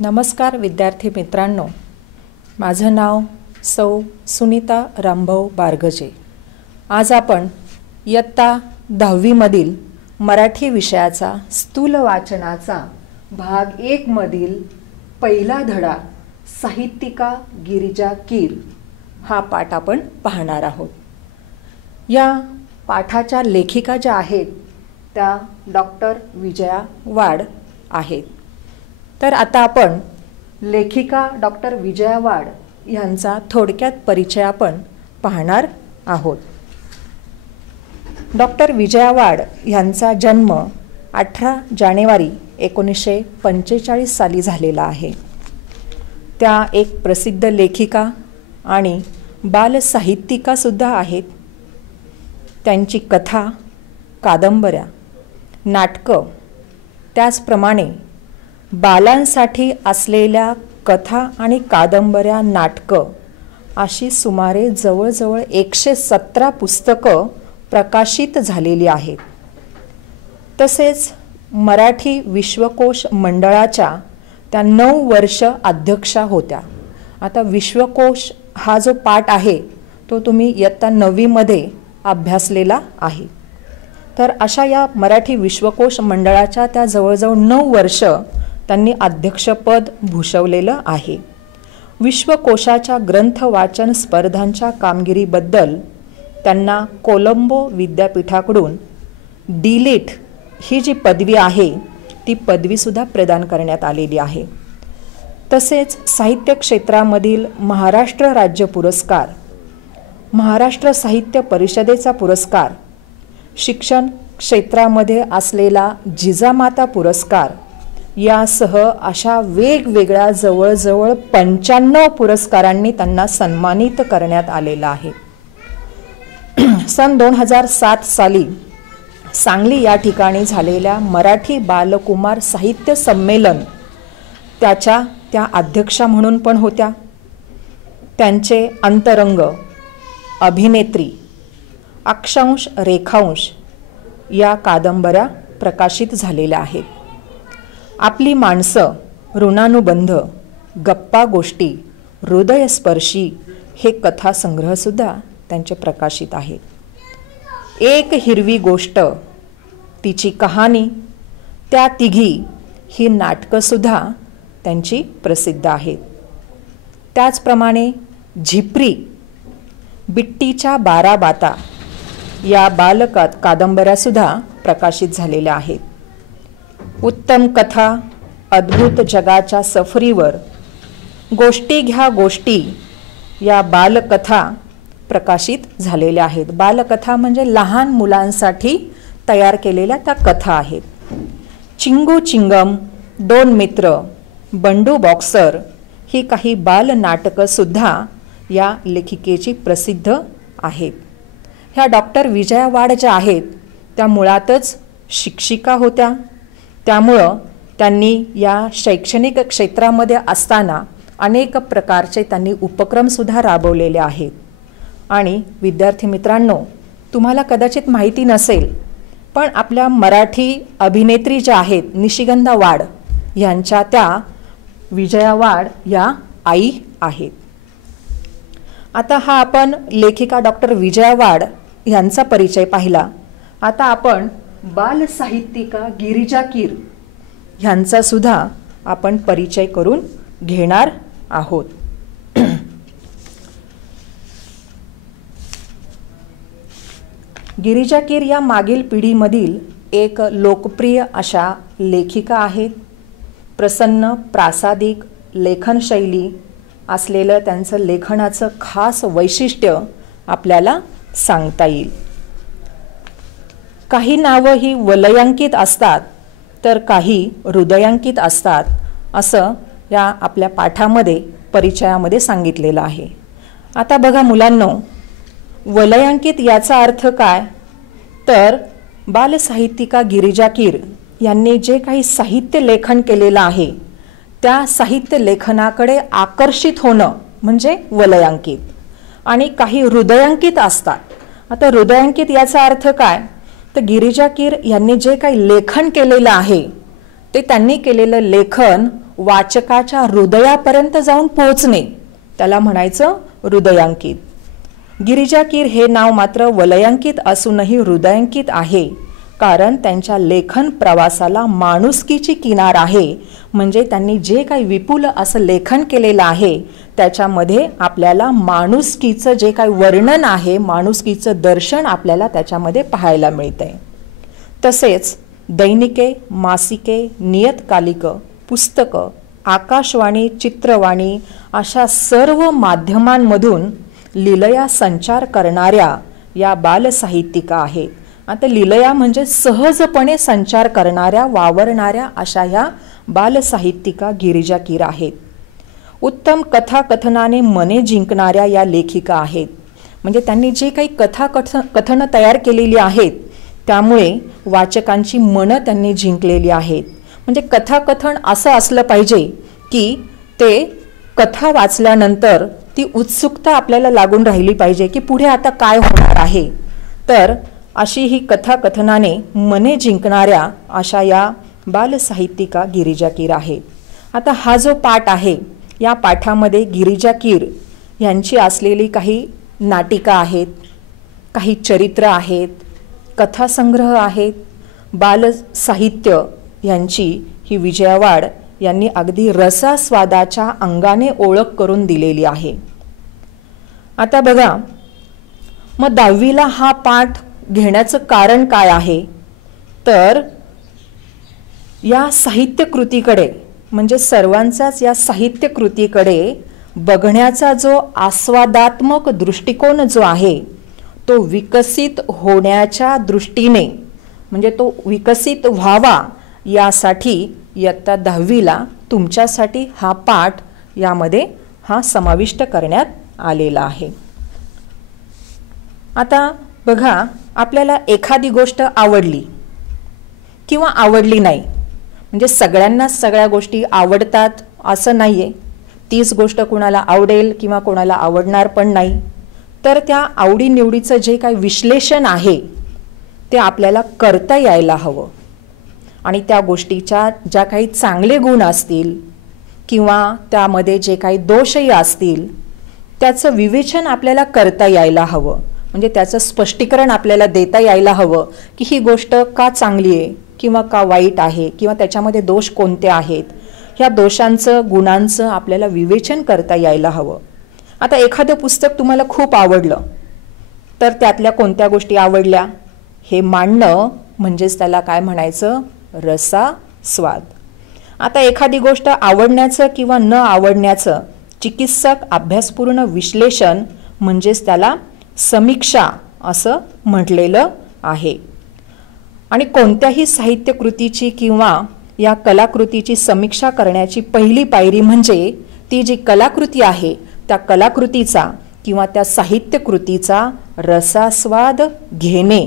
नमस्कार विद्यार्थी मित्रांनो, माझं नाव सौ सुनीता रामभाऊ बारगजे। आज आपण इयत्ता 10वी मधील मराठी विषयाचा स्थूल वाचनाचा भाग 1 मधील पहिला धडा साहित्यिका गिरिजा कीर हा पाठ आपण पाहणार आहोत। या पाठाच्या लेखिका ज्या आहेत त्या डॉक्टर विजया वाड आहेत। तर आता आपण लेखिका डॉक्टर विजया वाड यांचा थोडक्यात परिचय आपण पाहणार आहोत। डॉक्टर विजया वाड यांचा जन्म 18 जानेवारी 1945 साली झालेला आहे। त्या एक प्रसिद्ध लेखिका आणि बालसाहित्यिका सुद्धा आहेत। त्यांची कथा, कादंबऱ्या, नाटकं, त्याचप्रमाणे बालांसाठी असलेल्या कथा आणि कादंबऱ्या, नाटकं अशी सुमारे जवळजवळ 117 पुस्तकं प्रकाशित झालेली आहेत। तसेच मराठी विश्वकोश मंडळाच्या त्या 9 वर्ष अध्यक्षा होत्या। आता विश्वकोश हा जो पाठ आहे तो तुम्ही इयत्ता 9वी मध्ये अभ्यासलेला आहे। तर अशा या मराठी विश्वकोश मंडळाच्या त्या जवळजवळ 9 वर्ष त्यांनी अध्यक्षपद भूषवलेलं आहे। विश्वकोशाच्या ग्रंथ वाचन स्पर्धांच्या कामगिरीबद्दल त्यांना कोलंबो विद्यापीठाकडून डीलिट ही जी पदवी आहे ती पदवीसुद्धा प्रदान करण्यात आलेली आहे। तसेच साहित्य क्षेत्रामधील महाराष्ट्र राज्य पुरस्कार, महाराष्ट्र साहित्य परिषदेचा पुरस्कार, शिक्षण क्षेत्रामध्ये असलेला जिजामाता पुरस्कार यासह अशा वेगवेगळ्या जवळजवळ 95 पुरस्कारांनी त्यांना सन्मानित करण्यात आलेला आहे। सन 2007 साली सांगली या ठिकाणी झालेल्या मराठी बालकुमार साहित्य संमेलन त्याच्या त्या अध्यक्षा म्हणून पण होत्या। त्यांचे अंतरंग, अभिनेत्री, अक्षांश रेखांश या कादंबऱ्या प्रकाशित झालेल्या आहेत। आपली माणसं, ऋणानुबंध, गप्पा गोष्टी, हृदयस्पर्शी हे कथासंग्रहसुद्धा त्यांचे प्रकाशित आहेत। एक हिरवी गोष्ट, तिची कहाणी, त्या तिघी ही नाटकंसुद्धा त्यांची प्रसिद्ध आहेत। त्याचप्रमाणे झिपरी, बिट्टीच्या 12 बाता या कादंबऱ्यासुद्धा प्रकाशित झालेल्या आहेत। उत्तम कथा, अद्भुत जगाच्या सफरीवर, गोष्टी घ्या गोष्टी या बालकथा प्रकाशित झालेल्या आहेत। बालकथा म्हणजे लहान मुलांसाठी तयार केलेल्या त्या कथा आहेत। चिंगू चिंगम, 2 मित्र, बंडू बॉक्सर ही काही बालनाटकं सुद्धा या लेखिकेची प्रसिद्ध आहेत। ह्या डॉक्टर विजया वाड ज्या आहेत त्या मुळातच शिक्षिका होत्या। त्यामुळं त्यांनी या शैक्षणिक क्षेत्रामध्ये असताना अनेक प्रकारचे त्यांनी उपक्रमसुद्धा राबवलेले आहेत। आणि विद्यार्थी मित्रांनो, तुम्हाला कदाचित माहिती नसेल पण आपल्या मराठी अभिनेत्री ज्या आहेत निशिगंधा वाड यांच्या त्या विजया वाड या आई आहेत। आता हा आपण लेखिका डॉक्टर विजया वाड यांचा परिचय पाहिला। आता आपण बालसाहित्यिका गिरिजा कीर यांचा सुद्धा आपण परिचय करून घेणार आहोत। गिरिजा कीर या मागील पिढीमधील एक लोकप्रिय अशा लेखिका आहेत। प्रसन्न प्रासादिक लेखनशैली असलेलं त्यांचं लेखनाचं खास वैशिष्ट्य आपल्याला सांगता येईल। काही नावं ही वलयांकित असतात तर काही हृदयांकित असतात असं या आपल्या पाठामध्ये परिचयामध्ये सांगितलेलं आहे। आता बघा मुलांनो, वलयांकित याचा अर्थ काय तर बालसाहित्यिका गिरिजा कीर यांनी जे काही साहित्य लेखन केलेलं आहे त्या साहित्य लेखनाकडे आकर्षित होणं म्हणजे वलयांकित, आणि काही हृदयांकित असतात। आता हृदयांकित याचा अर्थ काय तर गिरिजा कीर यांनी जे काही लेखन केलेलं आहे ते त्यांनी केलेलं लेखन वाचकाच्या हृदयापर्यंत जाऊन पोहोचणे त्याला म्हणायचं हृदयांकित. गिरिजा कीर हे नाव मात्र वलयांकित असूनही हृदयांकित आहे, कारण त्यांच्या लेखन प्रवासाला माणुसकीची किनार आहे. म्हणजे त्यांनी जे काही विपुल असं लेखन केलेलं आहे त्याच्यामध्ये आपल्याला माणुसकीचं जे काही वर्णन आहे, माणुसकीचं दर्शन आपल्याला त्याच्यामध्ये पाहायला मिळतंय. तसेच दैनिके, मासिके, नियतकालिकं, पुस्तकं, आकाशवाणी, चित्रवाणी अशा सर्व माध्यमांमधून लीलया संचार करणाऱ्या या बालसाहित्यिका आहेत. आता लीलया म्हणजे सहजपणे संचार करणाऱ्या, वावरणाऱ्या अशा ह्या बालसाहित्यिका गिरिजा कीर आहेत. उत्तम कथाकथनाने मने जिंकणाऱ्या या लेखिका आहेत. म्हणजे त्यांनी जे काही कथनं तयार केलेली आहेत त्यामुळे वाचकांची मनं त्यांनी जिंकलेली आहेत. म्हणजे कथाकथन असं असलं पाहिजे की ते कथा वाचल्यानंतर ती उत्सुकता आपल्याला लागून राहिली पाहिजे की पुढे आता काय होणार आहे. तर अशी ही कथाकथनाने मने जिंकणाऱ्या अशा या बालसाहित्यिका गिरिजा कीर आहेत. आता हा जो पाठ आहे या पाठामध्ये गिरिजा कीर यांची असलेली काही नाटिका आहेत, काही चरित्र आहेत, कथासंग्रह आहेत, बालसाहित्य यांची ही विजया वाड यांनी अगदी रसास्वादाच्या अंगाने ओळख करून दिलेली आहे. आता बघा, मग 10वीला हा पाठ घेण्याचं कारण काय आहे, तर या साहित्यकृतीकडे म्हणजे सर्वांचाच या साहित्यकृतीकडे बघण्याचा जो आस्वादात्मक दृष्टिकोन जो आहे तो विकसित होण्याच्या दृष्टीने म्हणजे तो विकसित व्हावा यासाठी इयत्ता 10वीला तुमच्यासाठी हा पाठ यामध्ये हा समाविष्ट करण्यात आलेला आहे. आता बघा, आपल्याला एखादी गोष्ट आवडली किंवा आवडली नाही, म्हणजे सगळ्यांनाच सगळ्या गोष्टी आवडतात असं नाहीये. तीच गोष्ट कोणाला आवडेल किंवा कोणाला आवडणार पण नाही. तर त्या आवडीनिवडीचं जे काही विश्लेषण आहे ते आपल्याला करता यायला हवं. आणि त्या गोष्टीच्या ज्या काही चांगले गुण असतील किंवा त्यामध्ये जे काही दोषही असतील त्याचं विवेचन आपल्याला करता यायला हवं. म्हणजे त्याचं स्पष्टीकरण आपल्याला देता यायला हवं की ही गोष्ट का चांगली आहे किंवा का वाईट आहे किंवा त्याच्यामध्ये दोष कोणते आहेत. ह्या दोषांचं, गुणांचं आपल्याला विवेचन करता यायला हवं. आता एखादं पुस्तक तुम्हाला खूप आवडलं तर त्यातल्या कोणत्या गोष्टी आवडल्या हे मांडणं म्हणजेच त्याला काय म्हणायचं, रसास्वाद. आता एखादी गोष्ट आवडण्याचं किंवा न आवडण्याचं चिकित्सक अभ्यासपूर्ण विश्लेषण म्हणजेच त्याला समीक्षा असं म्हटलेलं आहे. आणि कोणत्याही साहित्यकृतीची किंवा या कलाकृतीची समीक्षा करण्याची पहिली पायरी म्हणजे ती जी कलाकृती आहे त्या कलाकृतीचा किंवा त्या साहित्यकृतीचा रसास्वाद घेणे.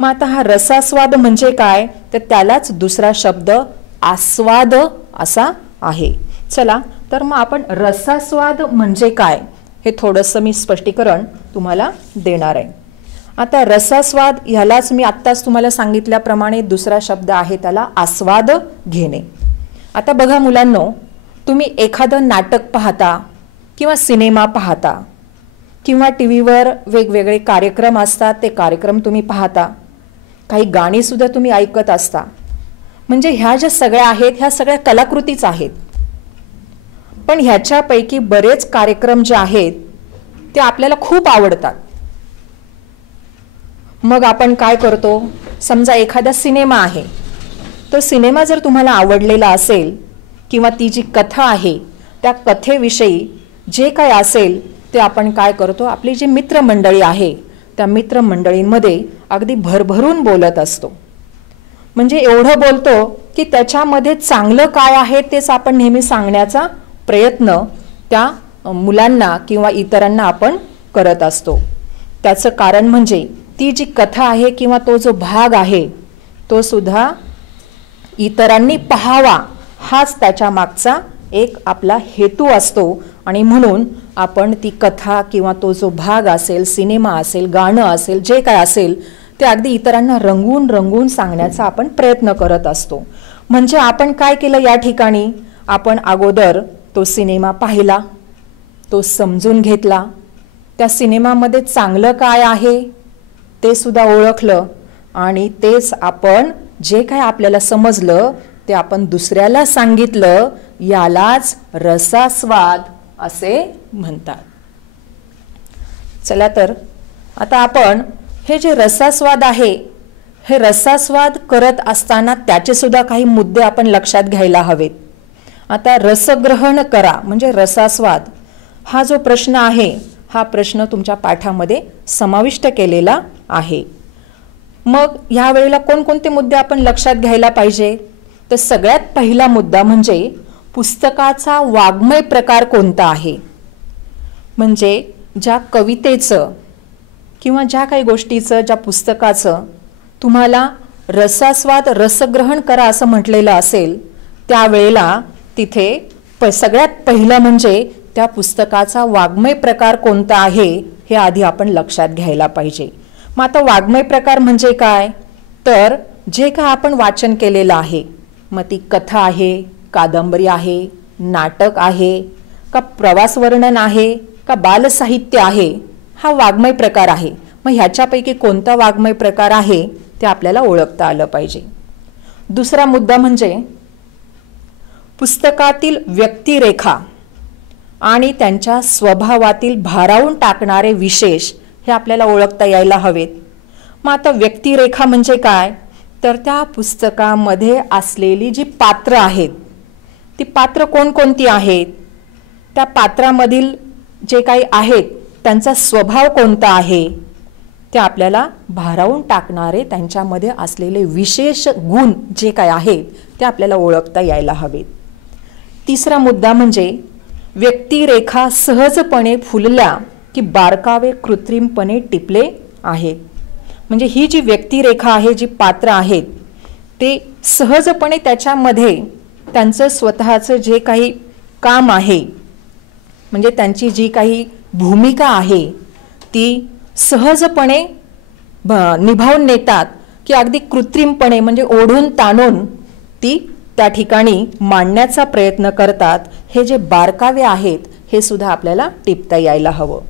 मग आता हा रसास्वाद म्हणजे काय, तर त्यालाच दुसरा शब्द आस्वाद असा आहे. चला तर मग आपण रसास्वाद म्हणजे काय हे थोडंसं मी स्पष्टीकरण तुम्हाला देणार आहे. आता रसास्वाद ह्यालाच मी आत्ताच तुम्हाला सांगितल्याप्रमाणे दुसरा शब्द आहे त्याला आस्वाद घेणे. आता बघा मुलांनो, तुम्ही एखादं नाटक पाहता किंवा सिनेमा पाहता किंवा टीव्हीवर वेगवेगळे कार्यक्रम असतात, ते कार्यक्रम तुम्ही पाहता, काही गाणी सुद्धा तुम्ही ऐकत असता. म्हणजे ह्या ज्या सगळ्या आहेत ह्या सगळ्या कलाकृतीच आहेत. पण ह्याच्यापैकी बरेच कार्यक्रम जे आहेत ते आपल्याला खूप आवडतात. मग आपण काय करतो, समजा एखादा सिनेमा आहे, तो सिनेमा जर तुम्हाला आवडलेला असेल किंवा ती जी कथा आहे त्या कथेविषयी जे काय असेल ते आपण काय करतो, आपली जी मित्रमंडळी आहे त्या मित्रमंडळींमध्ये अगदी भरभरून बोलत असतो. म्हणजे एवढं बोलतो की त्याच्यामध्ये चांगलं काय आहे तेच आपण नेहमी सांगण्याचा प्रयत्न त्या मुलांना किंवा इतरांना आपण करत असतो. त्याचं कारण म्हणजे ती जी कथा आहे किंवा तो जो भाग आहे तो सुद्धा इतरांनी पाहावा हाच त्याच्या मागचा एक आपला हेतू असतो. आणि म्हणून आपण ती कथा किंवा तो जो भाग असेल, सिनेमा असेल, गाणं असेल, जे काय असेल ते अगदी इतरांना रंगवून रंगवून सांगण्याचा आपण प्रयत्न करत असतो. म्हणजे आपण काय केलं या ठिकाणी, आपण अगोदर तो सिनेमा पाहिला, तो समजून घेतला, त्या सिनेमामध्ये चांगलं काय आहे ते सुद्धा ओळखलं आणि तेच आपण जे काय आपल्याला समजलं ते आपण दुसऱ्याला सांगितलं, यालाच रसास्वाद असे म्हणतात. चला तर आता आपण हे जे रसास्वाद आहे, हे रसास्वाद करत असताना त्याचे सुद्धा काही मुद्दे आपण लक्षात घ्यायला हवेत. आता रसग्रहण करा म्हणजे रसास्वाद हा जो प्रश्न आहे, हा प्रश्न तुमच्या पाठामध्ये समाविष्ट केलेला आहे. मग ह्या वेळेला कोणकोणते मुद्दे आपण लक्षात घ्यायला पाहिजे, तर सगळ्यात पहिला मुद्दा म्हणजे पुस्तकाचा वाङ्मय प्रकार कोणता आहे. म्हणजे ज्या कवितेचं किंवा ज्या काही गोष्टीचं, ज्या पुस्तकाचं तुम्हाला रसास्वाद रसग्रहण करा असं म्हटलेलं असेल, त्यावेळेला तिथे सगळ्यात पहिलं म्हणजे त्या पुस्तकाचा वाङ्मय प्रकार कोणता आहे हे आधी आपण लक्षात घ्यायला पाहिजे. मग आता वाङ्मय प्रकार म्हणजे काय, तर जे काय आपण वाचन केलेलं आहे, मग ती कथा आहे, कादंबरी आहे, नाटक आहे का प्रवास वर्णन आहे का बालसाहित्य आहे, हा वाङ्मय प्रकार आहे. मग ह्याच्यापैकी कोणता वाङ्मय प्रकार आहे ते आपल्याला ओळखता आलं पाहिजे. दुसरा मुद्दा म्हणजे पुस्तकातील व्यक्तिरेखा आणि त्यांच्या स्वभावातील भारावून टाकणारे विशेष हे आपल्याला ओळखता यायला हवेत. मग आता व्यक्तिरेखा म्हणजे काय, तर त्या पुस्तकामध्ये असलेली जी पात्र आहेत, ती पात्र कोणकोणती आहेत, त्या पात्रामधील जे काही आहेत त्यांचा स्वभाव कोणता आहे, ते आपल्याला भारावून टाकणारे त्यांच्यामध्ये असलेले विशेष गुण जे काय आहेत ते आपल्याला ओळखता यायला हवेत. तिसरा मुद्दा म्हणजे व्यक्तिरेखा सहजपणे फुलल्या की बारकावे कृत्रिमपणे टिपले आहेत. म्हणजे ही जी व्यक्तिरेखा आहे, जी पात्र आहेत, ते सहजपणे त्याच्यामध्ये त्यांचं स्वतःचं जे काही काम आहे, म्हणजे त्यांची जी काही भूमिका आहे ती सहजपणे निभावून नेतात की अगदी कृत्रिमपणे म्हणजे ओढून ताणून ती त्या ठिकाणी मांडण्याचा प्रयत्न करतात. हे जे बारकावे आहेत हे सुद्धा आपल्याला टिपता यायला हवं.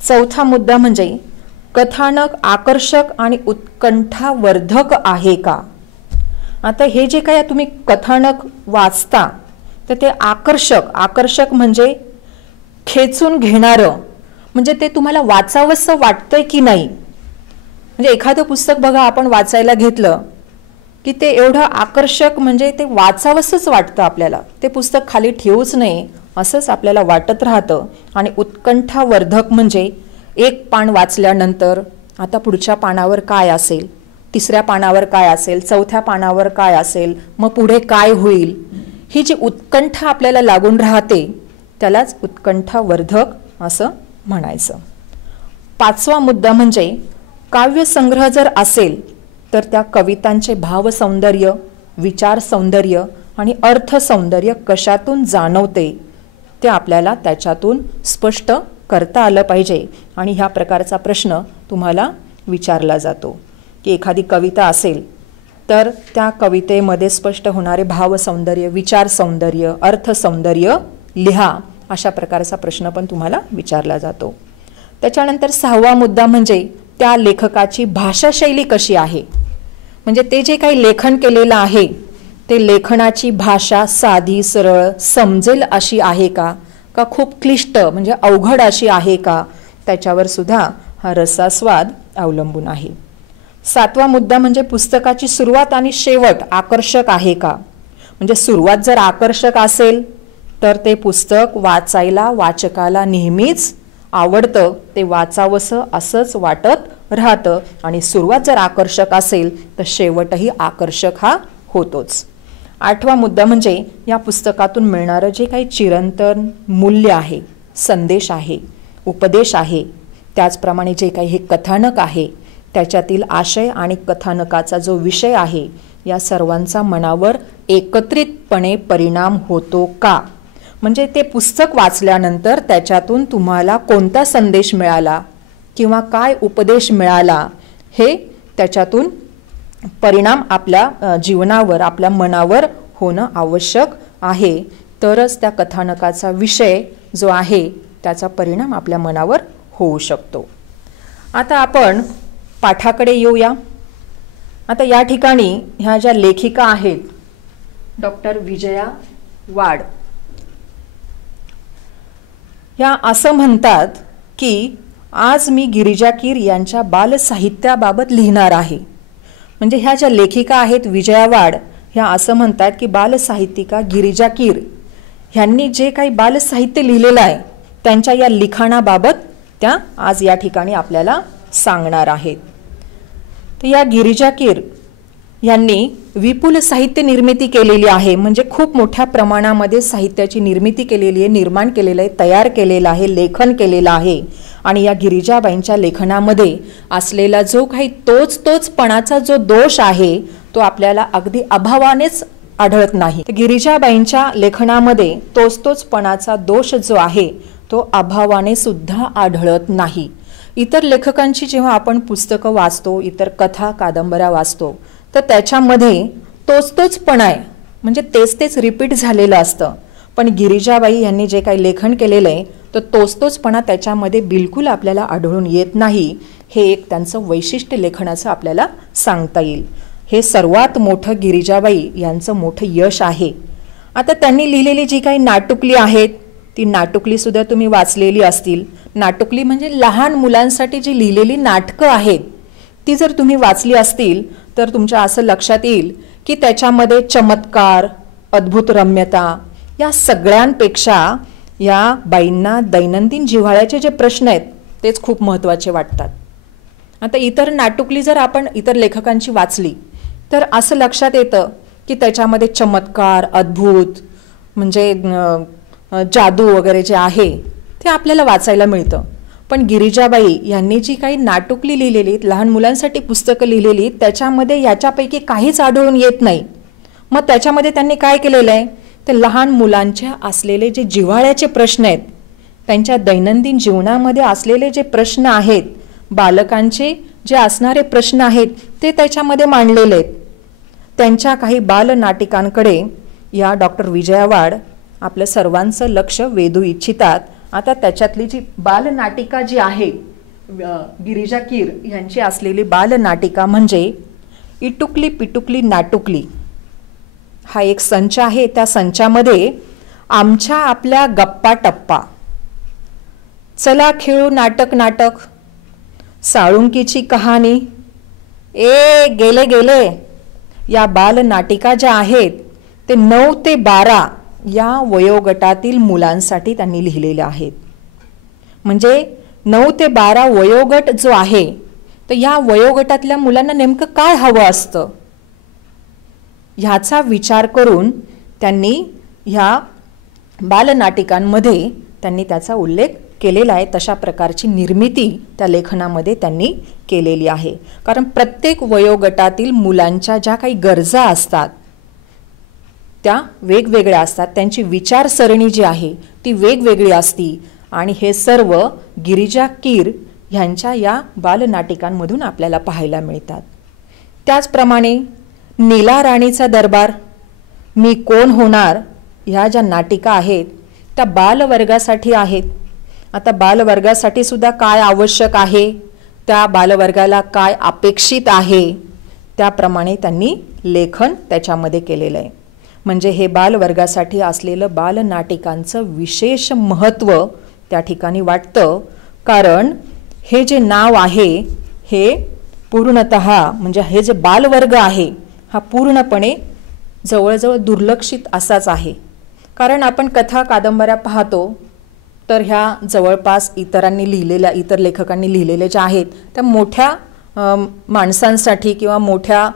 चौथा मुद्दा म्हणजे कथानक आकर्षक आणि उत्कंठावर्धक आहे का. आता हे जे काय तुम्ही कथानक वाचता तर ते आकर्षक म्हणजे खेचून घेणारं, म्हणजे ते तुम्हाला वाचावंसं वाटतंय की नाही. म्हणजे एखादं पुस्तक बघा आपण वाचायला घेतलं की ते एवढं आकर्षक म्हणजे ते वाचावंसंच वाटतं आपल्याला, ते पुस्तक खाली ठेवूच नये असंच आपल्याला वाटत राहतं. आणि उत्कंठावर्धक म्हणजे एक पान वाचल्यानंतर आता पुढच्या पानावर काय असेल, तिसऱ्या पानावर काय असेल, चौथ्या पानावर काय असेल, मग पुढे काय होईल, ही जी उत्कंठा आपल्याला लागून राहते त्यालाच उत्कंठावर्धक असं म्हणायचं. पाचवा मुद्दा म्हणजे काव्यसंग्रह जर असेल तर त्या कवितांचे भावसौंदर्य, विचार सौंदर्य आणि अर्थसौंदर्य कशातून जाणवते ते आपल्याला त्याच्यातून स्पष्ट करता आलं पाहिजे. आणि ह्या प्रकारचा प्रश्न तुम्हाला विचारला जातो की एखादी कविता असेल तर त्या कवितेमध्ये स्पष्ट होणारे भावसौंदर्य, विचार सौंदर्य, अर्थसौंदर्य लिहा, अशा प्रकारचा प्रश्न पण तुम्हाला विचारला जातो. त्याच्यानंतर सहावा मुद्दा म्हणजे त्या लेखकाची भाषाशैली कशी आहे. म्हणजे ते जे काही लेखन केलेलं आहे ते लेखनाची भाषा साधी सरळ समजेल अशी आहे का खूप क्लिष्ट म्हणजे अवघड अशी आहे का, त्याच्यावर सुद्धा हा रसास्वाद अवलंबून आहे. सातवा मुद्दा म्हणजे पुस्तकाची सुरुवात आणि शेवट आकर्षक आहे का. म्हणजे सुरुवात जर आकर्षक असेल तर ते पुस्तक वाचायला वाचकाला नेहमीच आवडतं, ते वाचावंसं असंच वाटत राहतं. आणि सुरुवात जर आकर्षक असेल तर शेवटही आकर्षक हा होतोच. आठवा मुद्दा म्हणजे या पुस्तकातून मिळणारं जे काही चिरंतन मूल्य आहे, संदेश आहे, उपदेश आहे, त्याचप्रमाणे जे काही हे कथानक आहे त्याच्यातील आशय आणि कथानकाचा जो विषय आहे या सर्वांचा मनावर एकत्रितपणे परिणाम होतो का. म्हणजे ते पुस्तक वाचल्यानंतर त्याच्यातून तुम्हाला कोणता संदेश मिळाला किंवा काय उपदेश मिळाला हे त्याच्यातून परिणाम आपल्या जीवनावर, आपल्या मनावर होणं आवश्यक आहे, तरच त्या कथानकाचा विषय जो आहे त्याचा परिणाम आपल्या मनावर होऊ शकतो. आता आपण पाठाकडे येऊया. आता या ठिकाणी ह्या ज्या लेखिका आहेत डॉक्टर विजया वाड, ह्या असं म्हणतात की आज मी गिरिजा कीर यांच्या बालसाहित्याबाबत लिहिणार आहे. म्हणजे ह्या ज्या लेखिका आहेत विजया वाड, ह्या असं म्हणतात की बालसाहित्यिका गिरिजा कीर ह्यांनी जे काही बालसाहित्य लिहिलेलं आहे त्यांच्या या लिखाणाबाबत त्या आज या ठिकाणी आपल्याला सांगणार आहेत. तर या गिरिजा कीर यांनी विपुल साहित्य निर्मिती केलेली आहे. म्हणजे खूप मोठ्या प्रमाणामध्ये साहित्याची निर्मिती केलेली आहे, निर्माण केलेलं आहे, तयार केलेलं आहे, लेखन केलेलं आहे. आणि या गिरिजाबाईंच्या लेखनामध्ये असलेला जो काही तोचपणाचा जो दोष आहे तो आपल्याला अगदी अभावानेच आढळत नाही. तर गिरिजाबाईंच्या लेखनामध्ये तोचपणाचा दोष जो आहे तो अभावाने सुद्धा आढळत नाही. इतर लेखकांची जेव्हा आपण पुस्तकं वाचतो, इतर कथा कादंबऱ्या वाचतो, तर त्याच्यामध्ये तोचपणा आहे, म्हणजे तेच रिपीट झालेलं असतं. पण गिरिजाबाई यांनी जे काही लेखन केलेलं आहे तर तोचपणा त्याच्यामध्ये बिलकुल आपल्याला आढळून येत नाही. हे एक त्यांचं वैशिष्ट्य लेखनाचं आपल्याला सांगता येईल. हे सर्वात मोठं गिरिजाबाई यांचं मोठं यश आहे. आता त्यांनी लिहिलेली जी काही नाटुकली आहेत ती नाटुकली सुद्धा तुम्ही वाचलेली असतील. नाटुकली म्हणजे लहान मुलांसाठी जी लिहिलेली नाटकं आहेत ती जर तुम्ही वाचली असतील तर तुमच्या असं लक्षात येईल की त्याच्यामध्ये चमत्कार, अद्भुत रम्यता या सगळ्यांपेक्षा या बाईंना दैनंदिन जिव्हाळ्याचे जे प्रश्न आहेत तेच खूप महत्त्वाचे वाटतात. आता इतर नाटुकली जर आपण इतर लेखकांची वाचली तर असं लक्षात येतं की त्याच्यामध्ये चमत्कार, अद्भुत म्हणजे जादू वगैरे जे आहे ते आपल्याला वाचायला मिळतं. पण गिरिजाबाई यांनी जी काही नाटुकली लिहिलेली, लहान मुलांसाठी पुस्तकं लिहिलेली, त्याच्यामध्ये याच्यापैकी काहीच आढळून येत नाही. मग त्याच्यामध्ये त्यांनी काय केलेलं आहे, तर लहान मुलांच्या असलेले जे जिव्हाळ्याचे प्रश्न आहेत, त्यांच्या दैनंदिन जीवनामध्ये असलेले जे प्रश्न आहेत, बालकांचे जे असणारे प्रश्न आहेत ते त्याच्यामध्ये मांडलेले आहेत. त्यांच्या काही बालनाटिकांकडे या डॉक्टर विजया वाड आपलं सर्वांचं लक्ष वेधू इच्छितात. आता त्याच्यातली जी बालनाटिका जी आहे गिरिजा कीर यांची असलेली बालनाटिका म्हणजे इटुकली पिटुकली नाटुकली हा एक संच आहे. त्या संचामध्ये आमच्या आपल्या गप्पा टप्पा, चला खेळू नाटक, साळुंकीची कहाणी, ए गेले गेले, या बालनाटिका ज्या आहेत ते 9 ते 12 या वयोगटातील मुलांसाठी त्यांनी लिहिलेल्या आहेत. म्हणजे 9 ते 12 वयोगट जो आहे तर या वयोगटातल्या मुलांना नेमकं काय हवं असतं ह्याचा विचार करून त्यांनी ह्या बालनाटिकांमध्ये त्यांनी त्याचा उल्लेख केलेला आहे. तशा प्रकारची निर्मिती त्या लेखनामध्ये त्यांनी केलेली आहे. कारण प्रत्येक वयोगटातील मुलांच्या ज्या काही गरजा असतात त्या वेगवेगळ्या असतात, त्यांची विचारसरणी जी आहे ती वेगवेगळी असती आणि हे सर्व गिरिजा कीर ह्यांच्या या बालनाटिकांमधून आपल्याला पाहायला मिळतात. त्याचप्रमाणे नीला राणीचा दरबार, मी कोण होणार, ह्या ज्या नाटिका आहेत त्या बालवर्गासाठी आहेत. आता बालवर्गासाठी सुद्धा काय आवश्यक आहे, त्या बालवर्गाला काय अपेक्षित आहे, त्याप्रमाणे त्यांनी लेखन त्याच्यामध्ये केलेलं आहे. म्हणजे हे बालवर्गासाठी असलेलं बालनाटिकांचं विशेष महत्त्व त्या ठिकाणी वाटतं. कारण हे जे नाव आहे हे पूर्णतः म्हणजे हे जे बालवर्ग आहे हा पूर्णपणे जवळजवळ दुर्लक्षित असाच आहे. कारण आपण कथा कादंबऱ्या पाहतो तर ह्या जवळपास इतरांनी लिहिलेल्या, इतर लेखकांनी लिहिलेल्या ज्या आहेत त्या मोठ्या माणसांसाठी किंवा मोठ्या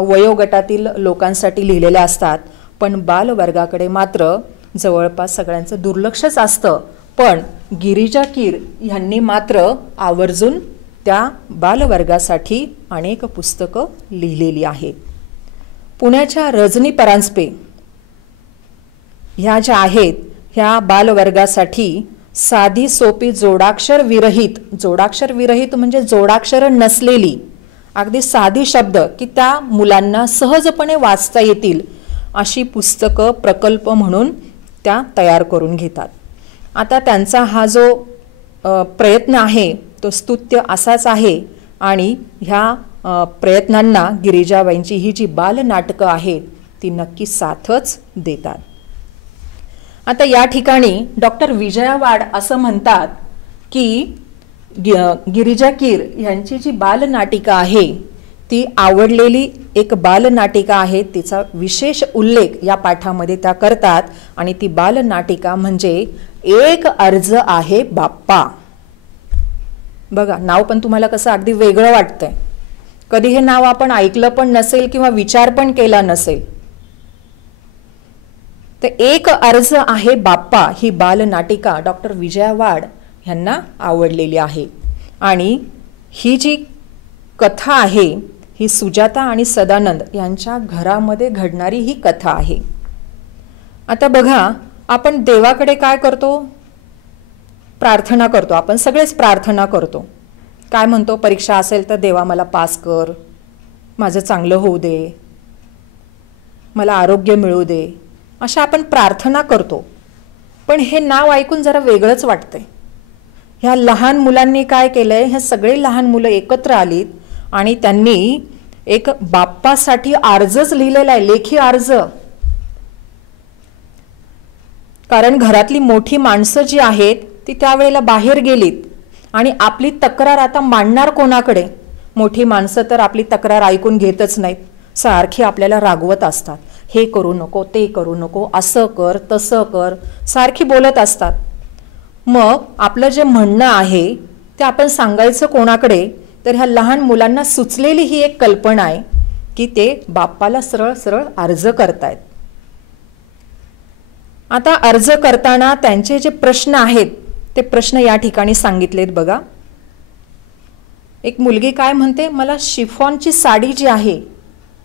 वयोगटातील लोकांसाठी लिहिलेल्या असतात. पण बालवर्गाकडे मात्र जवळपास सगळ्यांचं दुर्लक्षच असतं. पण गिरिजा कीर यांनी मात्र आवर्जून त्या बालवर्गासाठी अनेक पुस्तकं लिहिलेली आहेत. पुण्याच्या रजनी परांजपे ह्या ज्या आहेत ह्या बालवर्गासाठी साधी सोपी जोडाक्षर विरहित म्हणजे जोडाक्षर नसलेली अगदी साधी शब्द की त्या मुलांना सहजपणे वाचता येतील अशी पुस्तकं प्रकल्प म्हणून त्या तयार करून घेतात. आता त्यांचा हा जो प्रयत्न आहे तो स्तुत्य असाच आहे आणि ह्या प्रयत्नांना गिरिजाबाईंची ही जी बालनाटकं आहेत ती नक्की साथच देतात. आता या ठिकाणी डॉक्टर विजया वाड असं म्हणतात की गिरिजा कीर यांची जी बालनाटिका आहे ती आवडलेली एक बालनाटिका आहे. तिचा विशेष उल्लेख या पाठामध्ये त्या करतात आणि ती बालनाटिका म्हणजे एक अर्ज आहे बाप्पा. बघा, नाव पण तुम्हाला कसं अगदी वेगळं वाटतंय. कधी हे नाव आपण ऐकलं पण नसेल किंवा विचार पण केला नसेल. तर एक अर्ज आहे बाप्पा ही बालनाटिका डॉक्टर विजया वाड यांना आवडलेली आहे आणि ही जी कथा आहे ही सुजाता आणि सदानंद यांच्या घरामध्ये घडणारी ही कथा आहे. आता बघा, आपण देवाकडे काय करतो? प्रार्थना करतो. आपण सगळेच प्रार्थना करतो. काय म्हणतो? परीक्षा असेल तर देवा मला पास कर, माझं चांगलं होऊ दे, मला आरोग्य मिळू दे, अशा आपण प्रार्थना करतो. पण हे नाव ऐकून जरा वेगळंच वाटतंय. ह्या लहान मुलांनी काय केलंय? हे सगळे लहान मुलं एकत्र आलीत आणि त्यांनी एक बाप्पासाठी अर्जच लिहिलेला आहे, लेखी अर्ज. कारण घरातली मोठी माणसं जी आहेत ती त्यावेळेला बाहेर गेलीत आणि आपली तक्रार आता मांडणार कोणाकडे? मोठी माणसं तर आपली तक्रार ऐकून घेतच नाहीत. सारखी आपल्याला रागवत असतात. हे करू नको, ते करू नको, असं कर, तसं कर, सारखी बोलत असतात. मग आपलं जे म्हणणं आहे ते आपण सांगायचं कोणाकडे? तर ह्या लहान मुलांना सुचलेली ही एक कल्पना आहे की ते बाप्पाला सरळ सरळ अर्ज करतायत. आता अर्ज करताना त्यांचे जे प्रश्न आहेत ते प्रश्न या ठिकाणी सांगितलेत बघा. एक मुलगी काय म्हणते? मला शिफॉनची साडी जी आहे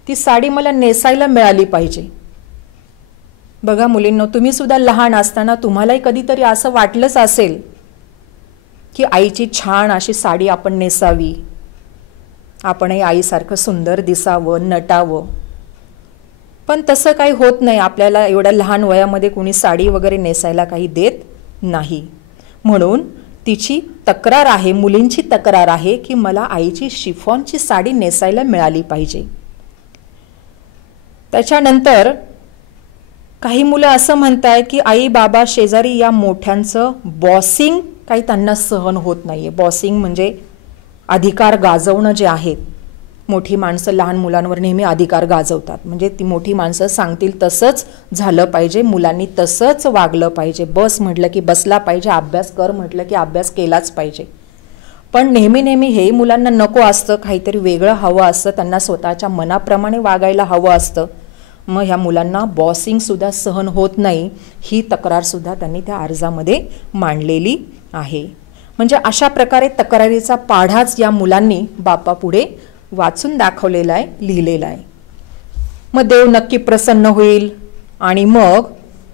ती साडी मला नेसायला मिळाली पाहिजे. बघा मुलींनो, तुम्ही सुद्धा लहान असताना तुम्हालाही कधीतरी असं वाटलंच असेल की आईची छान अशी साडी आपण नेसावी, आपणही आईसारखं सुंदर दिसावं, नटावं. पण तसं काही होत नाही. आपल्याला एवढ्या लहान वयामध्ये कोणी साडी वगैरे नेसायला काही देत नाही. म्हणून तिची तक्रार आहे, मुलींची तक्रार आहे की मला आईची शिफॉनची साडी नेसायला मिळाली पाहिजे. त्याच्यानंतर काही मुलं असं म्हणतायत की आई बाबा शेजारी या मोठ्यांचं बॉसिंग काही त्यांना सहन होत नाहीये. बॉसिंग म्हणजे अधिकार गाजवणं जे आहे. मोठी माणसं लहान मुलांवर नेहमी अधिकार गाजवतात. म्हणजे ती मोठी माणसं सांगतील तसंच झालं पाहिजे, मुलांनी तसंच वागलं पाहिजे. बस म्हटलं की बसला पाहिजे, अभ्यास कर म्हटलं की अभ्यास केलाच पाहिजे. पण नेहमी नेहमी हे मुलांना नको असतं, काहीतरी वेगळं हवं असतं, त्यांना स्वतःच्या मनाप्रमाणे वागायला हवं असतं. मग ह्या मुलांना बॉसिंगसुद्धा सहन होत नाही. ही तक्रारसुद्धा त्यांनी त्या अर्जामध्ये मांडलेली आहे. म्हणजे अशा प्रकारे तक्रारीचा पाढाच या मुलांनी बाप्पापुढे वाचून दाखवलेला आहे, लिहिलेला आहे. मग देव नक्की प्रसन्न होईल आणि मग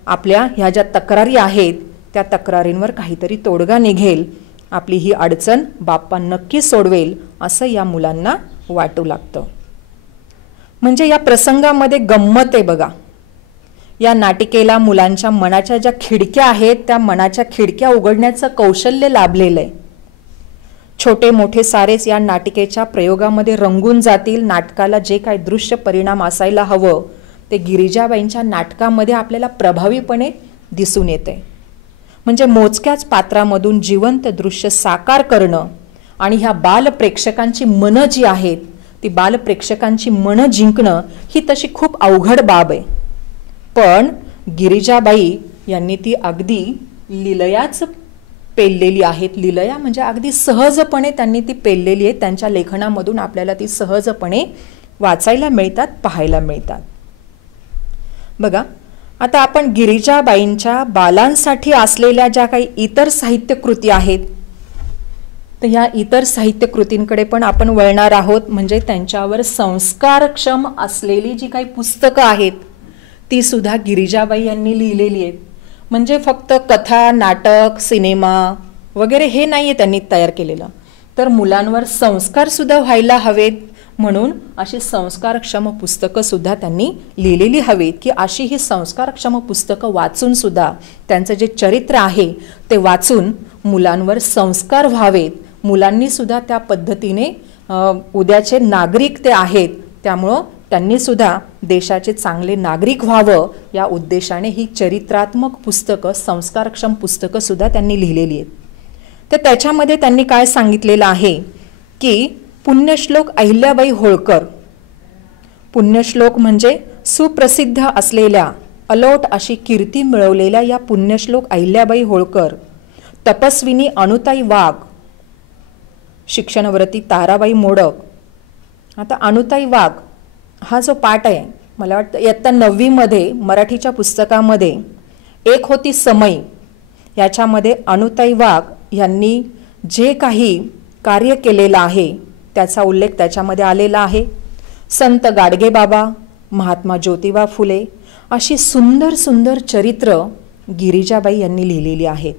आपल्या ह्या ज्या तक्रारी आहेत त्या तक्रारींवर काहीतरी तोडगा निघेल, आपली ही अडचण बाप्पा नक्की सोडवेल असं या मुलांना वाटू लागतं. म्हणजे या प्रसंगामध्ये गंमत आहे बघा. या नाटिकेला मुलांच्या मनाच्या ज्या खिडक्या आहेत त्या मनाच्या खिडक्या उघडण्याचं कौशल्य लाभलेलं आहे. छोटे मोठे सारेच या नाटिकेच्या प्रयोगामध्ये रंगून जातील. नाटकाला जे काही दृश्य परिणाम असायला हवं ते गिरिजाबाईंच्या नाटकामध्ये आपल्याला प्रभावीपणे दिसून येते. म्हणजे मोजक्याच पात्रामधून जिवंत दृश्य साकार करणं आणि ह्या बालप्रेक्षकांची मनं जी आहेत ती बालप्रेक्षकांची मनं जिंकणं ही तशी खूप अवघड बाब आहे. पण गिरिजाबाई यांनी ती अगदी लीलयाच पेललेली आहेत. लीलया म्हणजे अगदी सहजपणे त्यांनी ती पेललेली आहे. त्यांच्या लेखनामधून आपल्याला ती सहजपणे वाचायला मिळतात, पाहायला मिळतात. बघा, आता आपण गिरिजाबाईंच्या बालांसाठी असलेल्या ज्या काही इतर साहित्य कृती आहेत तर ह्या इतर साहित्य कृतींकडे पण आपण वळणार आहोत. म्हणजे त्यांच्यावर संस्कारक्षम असलेली जी काही पुस्तकं आहेत ती सुद्धा गिरिजाबाई यांनी लिहिलेली आहेत. म्हणजे फक्त कथा, नाटक, सिनेमा वगैरे हे नाही आहे त्यांनी तयार केलेलं, तर मुलांवर संस्कार सुद्धा व्हायला हवेत. म्हणून अशी संस्कारक्षम पुस्तकं सुद्धा त्यांनी लिहिलेली हवीत, की अशी ही संस्कारक्षम पुस्तकं वाचून सुद्धा त्यांचं जे चरित्र आहे ते वाचून मुलांवर संस्कार व्हावेत, मुलांनी सुद्धा त्या पद्धतीने उद्याचे नागरिक ते आहेत, त्यामुळं त्यांनी सुद्धा देशाचे चांगले नागरिक व्हावं या उद्देशाने ही चरित्रात्मक पुस्तकं, संस्कारक्षम पुस्तकं सुद्धा त्यांनी लिहिलेली आहेत. तर त्याच्यामध्ये त्यांनी काय सांगितलेलं आहे की पुण्यश्लोक अहिल्याबाई होळकर, पुण्यश्लोक म्हणजे सुप्रसिद्ध असलेल्या, अलोट अशी कीर्ती मिळवलेल्या या पुण्यश्लोक अहिल्याबाई होळकर, तपस्विनी अनुताई वाघ, शिक्षणव्रती ताराबाई मोडक. आता अनुताई वाघ हा जो पाठ आहे, मला वाटतं इयत्ता 9वी मध्ये मराठीच्या पुस्तकामध्ये एक होती समय, याच्यामध्ये अनुताई वाघ यांनी जे काही कार्य केलेलं आहे त्याचा उल्लेख त्याच्यामध्ये आलेला आहे. संत गाडगेबाबा, महात्मा ज्योतिबा फुले अशी सुंदर सुंदर चरित्र गिरिजाबाई यांनी लिहिलेली आहेत.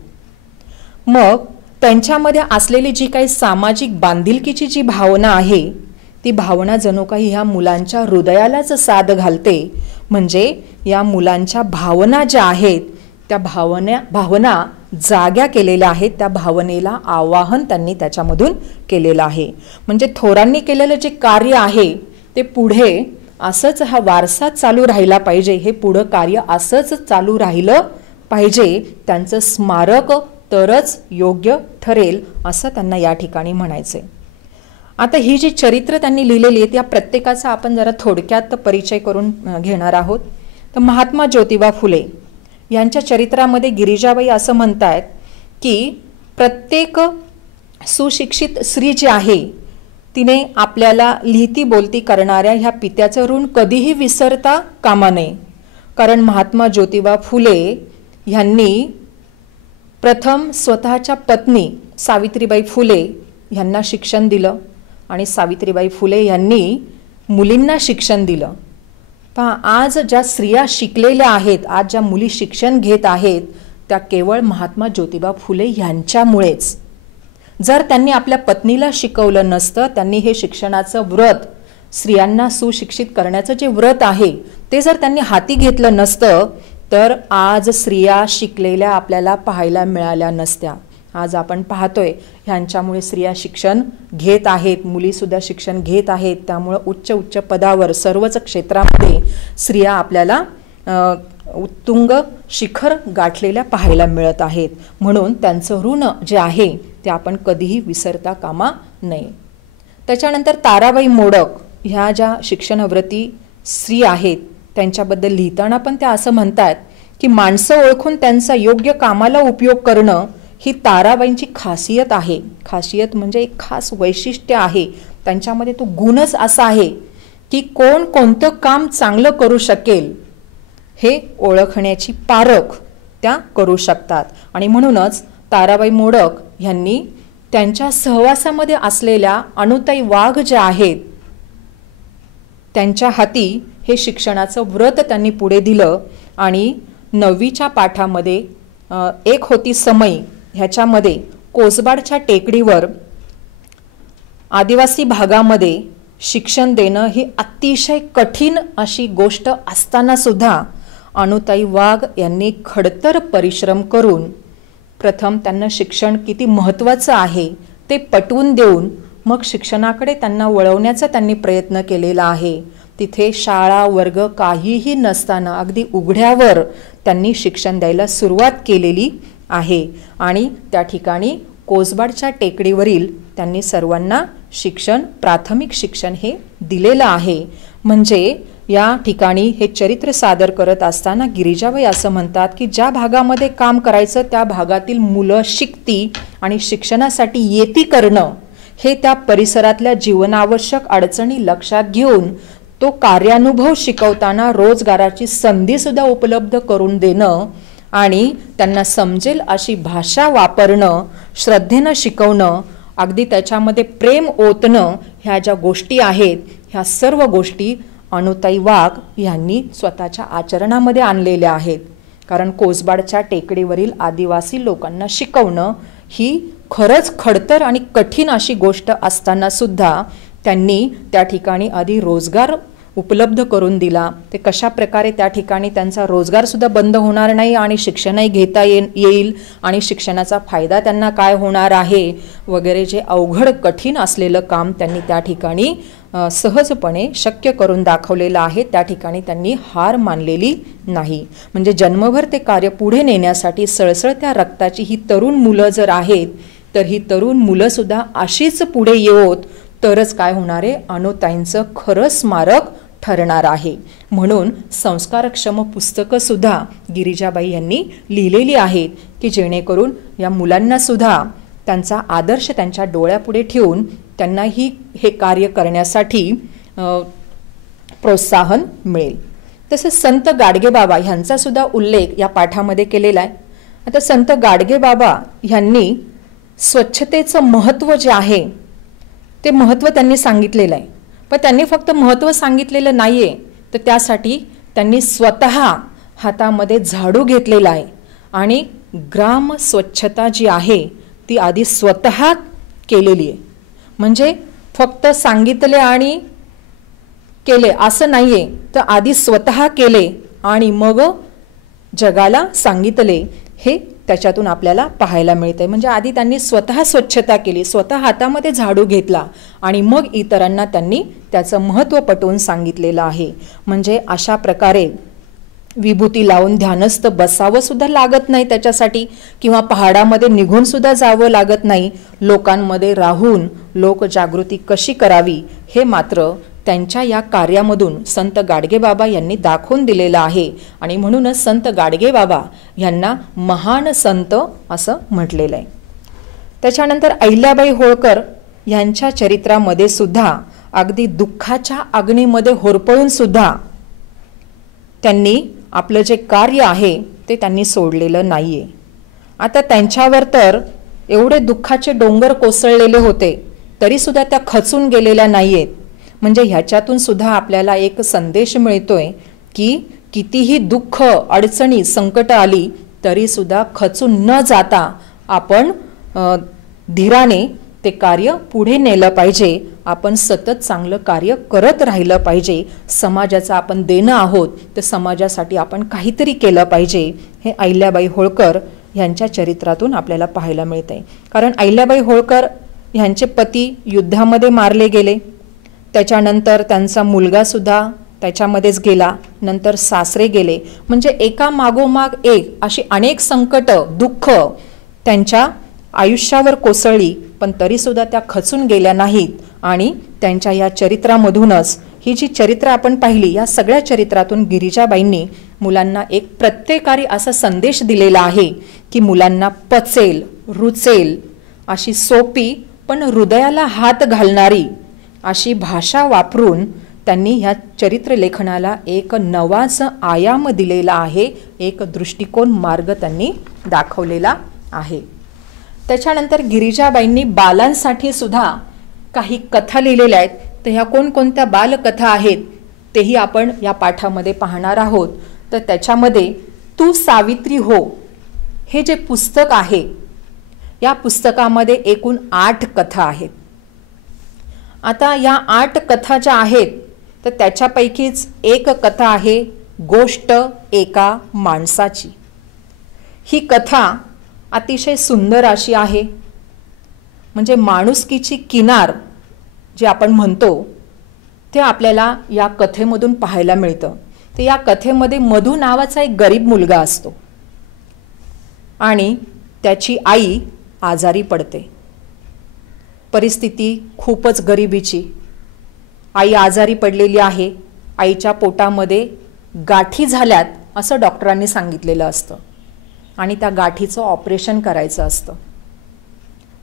मग त्यांच्यामध्ये असलेली जी काही सामाजिक बांधिलकीची जी भावना आहे ती भावना जणू काही ह्या मुलांच्या हृदयालाच साद घालते. म्हणजे या मुलांच्या भावना ज्या आहेत त्या भावना जाग्या केलेल्या आहेत, त्या भावनेला आवाहन त्यांनी त्याच्यामधून केलेलं आहे. म्हणजे थोरांनी केलेलं जे कार्य आहे ते पुढे असंच हा वारसा चालू राहिला पाहिजे, हे पुढं कार्य असंच चालू राहिलं पाहिजे, त्यांचं स्मारक तरच योग्य ठरेल असं त्यांना या ठिकाणी म्हणायचंय. आता ही जी चरित्र त्यांनी लिहिलेली आहेत या प्रत्येकाचा आपण जरा थोडक्यात परिचय करून घेणार आहोत. तर महात्मा ज्योतिबा फुले यांच्या चरित्रामध्ये गिरिजाबाई असं म्हणतात की प्रत्येक सुशिक्षित स्त्री जी आहे तिने आपल्याला लिहिती बोलती करणाऱ्या ह्या पित्याचं ऋण कधीही विसरता कामा नये. कारण महात्मा ज्योतिबा फुले यांनी प्रथम स्वतःच्या पत्नी सावित्रीबाई फुले यांना शिक्षण दिलं आणि सावित्रीबाई फुले यांनी मुलींना शिक्षण दिलं. पहा, आज ज्या स्त्रिया शिकलेल्या आहेत, आज ज्या मुली शिक्षण घेत आहेत त्या केवळ महात्मा ज्योतिबा फुले यांच्यामुळेच. जर त्यांनी आपल्या पत्नीला शिकवलं नसतं, त्यांनी हे शिक्षणाचं व्रत, स्त्रियांना सुशिक्षित करण्याचं जे व्रत आहे ते जर त्यांनी हाती घेतलं नसतं तर आज स्त्रिया शिकलेल्या आपल्याला पाहायला मिळाल्या नसत्या. आज आपण पाहतोय ह्यांच्यामुळे स्त्रिया शिक्षण घेत आहेत, मुलीसुद्धा शिक्षण घेत आहेत, त्यामुळं उच्च उच्च पदावर सर्वच क्षेत्रामध्ये स्त्रिया आपल्याला उत्तुंग शिखर गाठलेल्या पाहायला मिळत आहेत. म्हणून त्यांचं ऋण जे आहे ते आपण कधीही विसरता कामा नये. त्याच्यानंतर ताराबाई मोडक ह्या ज्या शिक्षणव्रती स्त्री आहेत त्यांच्याबद्दल लिहिताना पण त्या असं म्हणतात की माणसं ओळखून त्यांचा योग्य कामाला उपयोग करणं ही ताराबाईंची खासियत आहे. खासियत म्हणजे एक खास वैशिष्ट्य आहे त्यांच्यामध्ये, तो गुणच असा आहे की कोण कोणतं काम चांगलं करू शकेल हे ओळखण्याची पारख त्या करू शकतात. आणि म्हणूनच ताराबाई मोडक यांनी त्यांच्या सहवासामध्ये असलेल्या अनुताई वाघ ज्या आहेत त्यांच्या हाती हे शिक्षणाचं व्रत त्यांनी पुढे दिलं. आणि 9वीच्या पाठामध्ये एक होती समय ह्याच्यामध्ये कोसबाडच्या टेकडीवर आदिवासी भागामध्ये शिक्षण देणं ही अतिशय कठीण अशी गोष्ट असताना सुद्धा अनुताई वाघ यांनी खडतर परिश्रम करून प्रथम त्यांना शिक्षण किती महत्त्वाचं आहे ते पटवून देऊन मग शिक्षणाकडे त्यांना वळवण्याचा त्यांनी प्रयत्न केलेला आहे. तिथे शाळा वर्ग काहीही नसताना अगदी उघड्यावर त्यांनी शिक्षण द्यायला सुरुवात केलेली आहे. आणि त्या ठिकाणी कोसबाडच्या टेकडीवरील त्यांनी सर्वांना शिक्षण, प्राथमिक शिक्षण हे दिलेलं आहे. म्हणजे या ठिकाणी हे चरित्र सादर करत असताना गिरिजाबाई असं म्हणतात की ज्या भागामध्ये काम करायचं त्या भागातील मुलं शिकती आणि शिक्षणासाठी येती करणं हे त्या परिसरातल्या जीवनावश्यक अडचणी लक्षात घेऊन तो कार्यानुभव शिकवताना रोजगाराची संधी सुद्धा उपलब्ध करून देणं आणि त्यांना समजेल अशी भाषा वापरणं, श्रद्धेनं शिकवणं, अगदी त्याच्यामध्ये प्रेम ओतणं, ह्या ज्या गोष्टी आहेत ह्या सर्व गोष्टी अनुताई वाघ यांनी स्वतःच्या आचरणामध्ये आणलेल्या आहेत. कारण कोसबाडच्या टेकडीवरील आदिवासी लोकांना शिकवणं ही खरंच खडतर आणि कठीण अशी गोष्ट असताना सुद्धा त्यांनी त्या ठिकाणी आधी रोजगार उपलब्ध करून दिला. ते कशा प्रकारे त्या ठिकाणी त्यांचा रोजगारसुद्धा बंद होणार नाही आणि शिक्षणही घेता येईल आणि शिक्षणाचा फायदा त्यांना काय होणार आहे वगैरे जे अवघड कठीण असलेलं काम त्यांनी त्या ठिकाणी सहजपणे शक्य करून दाखवलेलं आहे. त्या ठिकाणी त्यांनी हार मानलेली नाही. म्हणजे जन्मभर ते कार्य पुढे नेण्यासाठी सळसळत्या रक्ताची ही तरुण मुलं जर आहेत तर ही तरुण मुलंसुद्धा अशीच पुढे येवोत तरच काय होणार आहे, अनुताईंचं खरं स्मारक ठरणार आहे. म्हणून संस्कारक्षम पुस्तकंसुद्धा गिरिजाबाई यांनी लिहिलेली आहेत की जेणेकरून या मुलांनासुद्धा त्यांचा आदर्श त्यांच्या डोळ्यापुढे ठेवून त्यांनाही हे कार्य करण्यासाठी प्रोत्साहन मिळेल. तसंच संत गाडगेबाबा ह्यांचासुद्धा उल्लेख या पाठामध्ये केलेला आहे. आता संत गाडगेबाबा ह्यांनी स्वच्छतेचं महत्त्व जे आहे ते महत्त्व त्यांनी सांगितलेलं आहे. पण त्यांनी फक्त महत्त्व सांगितलेलं नाही आहे, तर त्यासाठी त्यांनी स्वतः हातामध्ये झाडू घेतलेला आहे आणि ग्राम स्वच्छता जी आहे ती आधी स्वतः केलेली आहे. म्हणजे फक्त सांगितले आणि केले असं नाही आहे, तर आधी स्वतः केले आणि मग जगाला सांगितले हे त्याच्यातून आपल्याला पाहायला मिळते. म्हणजे आधी त्यांनी स्वतः स्वच्छता केली, स्वतः हातामध्ये झाडू घेतला आणि मग इतरांना त्यांनी त्याचं महत्त्व पटवून सांगितलेलं आहे. म्हणजे अशा प्रकारे विभूती लावून ध्यानस्थ बसावं सुद्धा लागत नाही त्याच्यासाठी, किंवा पहाडामध्ये निघून सुद्धा जावं लागत नाही. लोकांमध्ये राहून लोकजागृती कशी करावी हे मात्र त्यांच्या या कार्यामधून संत गाडगेबाबा यांनी दाखवून दिलेलं आहे. आणि म्हणूनच संत गाडगेबाबा यांना महान संत असं म्हटलेलं आहे. त्याच्यानंतर अहिल्याबाई होळकर यांच्या चरित्रामध्ये सुद्धा अगदी दुःखाच्या अग्नीमध्ये होरपळून सुद्धा त्यांनी आपलं जे कार्य आहे ते त्यांनी सोडलेलं नाहीये. आता त्यांच्यावर तर एवढे दुःखाचे डोंगर कोसळलेले होते तरी सुद्धा त्या खचून गेलेल्या नाहीयेत. म्हणजे ह्याच्यातून सुद्धा आपल्याला एक संदेश मिळतोय की कितीही दुःख अडचणी संकट आली तरी सुद्धा खचून न जाता आपण धीराने ते कार्य पुढे नेलं पाहिजे. आपण सतत चांगलं कार्य करत राहिलं पाहिजे. समाजाचं आपण देणं आहोत तर समाजासाठी आपण काहीतरी केलं पाहिजे. हे अहिल्याबाई होळकर यांच्या चरित्रातून आपल्याला पाहायला मिळते. कारण अहिल्याबाई होळकर यांचे पती युद्धामध्ये मारले गेले, त्याच्यानंतर त्यांचा मुलगासुद्धा त्याच्यामध्येच गेला, नंतर सासरे गेले. म्हणजे एका मागोमाग एक अशी अनेक संकट दुःख त्यांच्या आयुष्यावर कोसळली, पण तरीसुद्धा त्या खचून गेल्या नाहीत. आणि त्यांच्या या चरित्रामधूनच ही जी चरित्र आपण पाहिली या सगळ्या चरित्रातून गिरिजाबाईंनी मुलांना एक प्रत्येकारी असा संदेश दिलेला आहे की मुलांना पचेल रुचेल अशी सोपी पण हृदयाला हात घालणारी अशी भाषा वापरून त्यांनी ह्या चरित्र लेखनाला एक नवाच आयाम दिलेला आहे, एक दृष्टिकोन मार्ग त्यांनी दाखवलेला आहे. त्याच्यानंतर गिरिजाबाईंनी बालांसाठी सुद्धा काही कथा लिहिलेल्या आहेत. तर ह्या कोणकोणत्या बालकथा आहेत तेही आपण या पाठामध्ये पाहणार आहोत. तर त्याच्यामध्ये तू सावित्री हो हे जे पुस्तक आहे या पुस्तकामध्ये एकूण 8 कथा आहेत. आता या 8 कथा ज्या आहेत तर त्याच्यापैकीच एक कथा आहे गोष्ट एका माणसाची. ही कथा अतिशय सुंदर अशी आहे. म्हणजे माणुसकीची किनार जे आपण म्हणतो ते आपल्याला या कथेमधून पाहायला मिळतं. तर या कथेमध्ये मधू नावाचा एक गरीब मुलगा असतो आणि त्याची आई आजारी पडते. परिस्थिती खूपच गरिबीची. आई आजारी पडलेली आहे. आईच्या पोटामध्ये गाठी झाल्यात असं डॉक्टरांनी सांगितलेलं असतं आणि त्या गाठीचं ऑपरेशन करायचं असतं.